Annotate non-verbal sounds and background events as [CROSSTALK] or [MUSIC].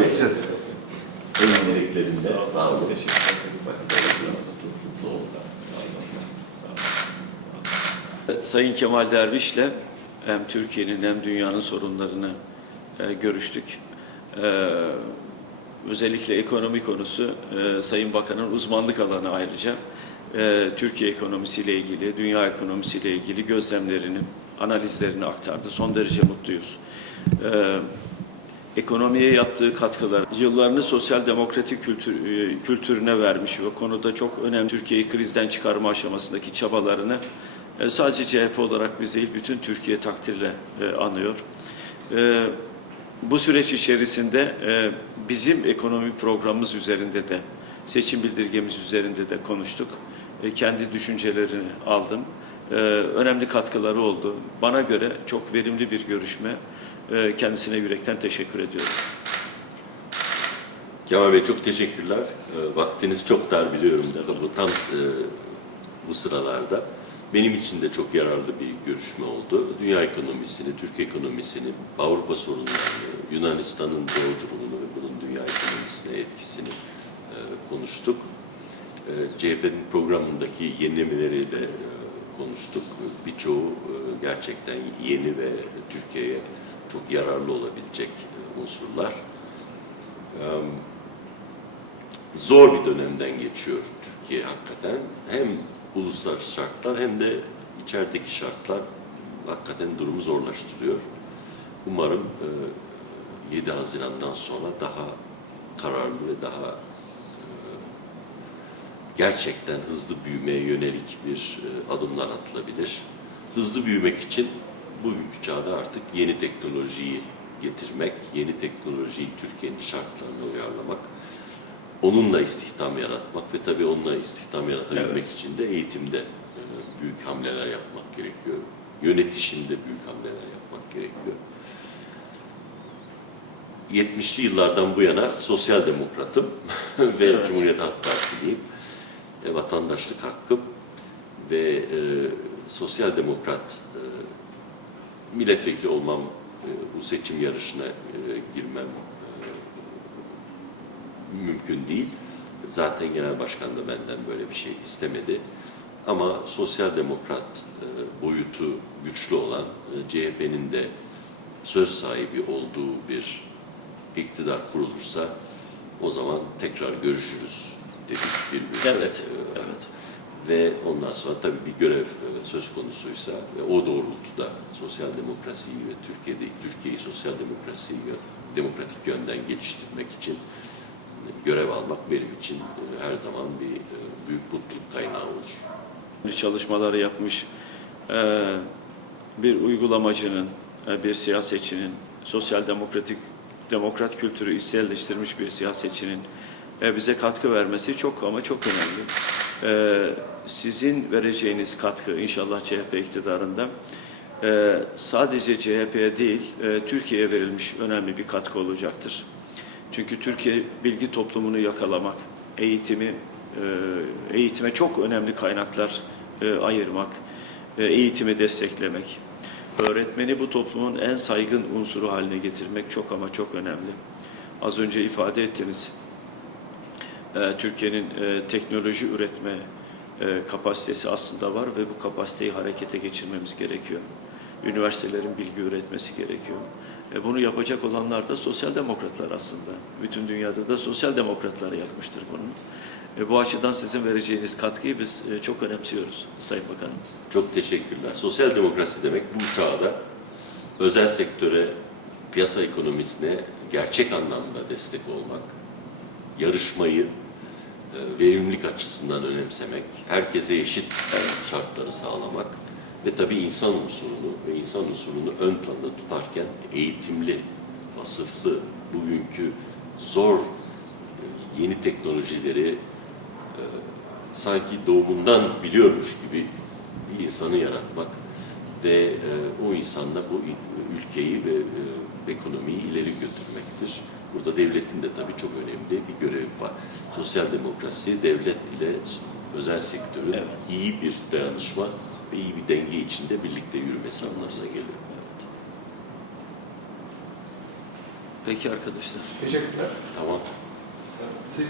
bekleyeceğiz. En gereklerinde sağ olun. Teşekkür ederim. Vakit. Sayın Kemal Derviş'le hem Türkiye'nin hem dünyanın sorunlarını e, görüştük. E, özellikle ekonomi konusu e, Sayın Bakan'ın uzmanlık alanı ayrıca. E, Türkiye ekonomisiyle ilgili, dünya ekonomisiyle ilgili gözlemlerini, analizlerini aktardı. Son derece mutluyuz. E, ekonomiye yaptığı katkılar, yıllarını sosyal demokratik kültür, e, kültürüne vermiş ve konuda çok önemli Türkiye'yi krizden çıkarma aşamasındaki çabalarını e, sadece CHP olarak biz değil bütün Türkiye takdirle e, anıyor. Bu süreç içerisinde bizim ekonomi programımız üzerinde de seçim bildirgemiz üzerinde de konuştuk. Kendi düşüncelerini aldım. E, önemli katkıları oldu. Bana göre çok verimli bir görüşme. E, kendisine yürekten teşekkür ediyorum. Kemal Bey çok teşekkürler. E, vaktiniz çok dar biliyorum bu tam e, bu sıralarda. Benim için de çok yararlı bir görüşme oldu. Dünya ekonomisini, Türk ekonomisini, Avrupa sorunlarını, Yunanistan'ın doğu durumunu ve bunun dünya ekonomisine etkisini e, konuştuk. E, CHP'nin programındaki yenilemeleri de e, konuştuk. Birçoğu e, gerçekten yeni ve Türkiye'ye çok yararlı olabilecek e, unsurlar. E, zor bir dönemden geçiyor Türkiye hakikaten. Hem uluslararası şartlar hem de içerideki şartlar hakikaten durumu zorlaştırıyor. Umarım e, 7 Haziran'dan sonra daha kararlı ve daha e, gerçekten hızlı büyümeye yönelik bir e, adımlar atılabilir. Hızlı büyümek için bugünkü çağda artık yeni teknolojiyi getirmek, yeni teknolojiyi Türkiye'nin şartlarına uyarlamak, onunla istihdam yaratmak ve tabii onunla istihdam yaratabilmek için de eğitimde e, büyük hamleler yapmak gerekiyor. Yönetişimde büyük hamleler yapmak gerekiyor. 70'li yıllardan bu yana sosyal demokratım [LAUGHS] ve Evet. Cumhuriyet Halk Partiliyim. E, vatandaşlık hakkım ve e, sosyal demokrat e, milletvekili olmam, e, bu seçim yarışına e, girmem e, mümkün değil. Zaten genel başkan da benden böyle bir şey istemedi. Ama sosyal demokrat e, boyutu güçlü olan e, CHP'nin de söz sahibi olduğu bir iktidar kurulursa o zaman tekrar görüşürüz dedik birbirimize. Evet, evet. Ve ondan sonra tabii bir görev e, söz konusuysa ve o doğrultuda sosyal demokrasiyi ve Türkiye'de Türkiye'yi sosyal demokrasiyi demokratik yönden geliştirmek için e, görev almak benim için e, her zaman bir büyük mutluluk kaynağı olur. çalışmaları yapmış bir uygulamacının, bir siyasetçinin, sosyal demokratik demokrat kültürü içselleştirmiş bir siyasetçinin e, bize katkı vermesi çok ama çok önemli. E, Sizin vereceğiniz katkı inşallah CHP iktidarında e, sadece CHP'ye değil Türkiye'ye verilmiş önemli bir katkı olacaktır. Çünkü Türkiye bilgi toplumunu yakalamak, eğitimi, eğitime çok önemli kaynaklar ayırmak, eğitimi desteklemek, öğretmeni bu toplumun en saygın unsuru haline getirmek çok ama çok önemli. Az önce ifade ettiniz. E, Türkiye'nin e, teknoloji üretme e, kapasitesi aslında var ve bu kapasiteyi harekete geçirmemiz gerekiyor. Üniversitelerin bilgi üretmesi gerekiyor. E, bunu yapacak olanlar da sosyal demokratlar aslında. Bütün dünyada da sosyal demokratlar yapmıştır bunu. Bu açıdan sizin vereceğiniz katkıyı biz çok önemsiyoruz Sayın Bakanım. Çok teşekkürler. Sosyal demokrasi demek bu çağda özel sektöre, piyasa ekonomisine gerçek anlamda destek olmak, yarışmayı e, verimlilik açısından önemsemek, herkese eşit şartları sağlamak ve tabii insan unsurunu ve insan unsurunu ön planda tutarken eğitimli, vasıflı, bugünkü zor e, yeni teknolojileri e, sanki doğumundan biliyormuş gibi bir insanı yaratmak ve e, o insanla bu ülkeyi ve e, ekonomiyi ileri götürmektir. Burada devletin de tabii çok önemli bir görevi var. Sosyal demokrasi devlet ile özel sektörün Evet. iyi bir dayanışma ve iyi bir denge içinde birlikte yürümesi anlamına geliyor. Peki arkadaşlar. Teşekkürler. Tamam.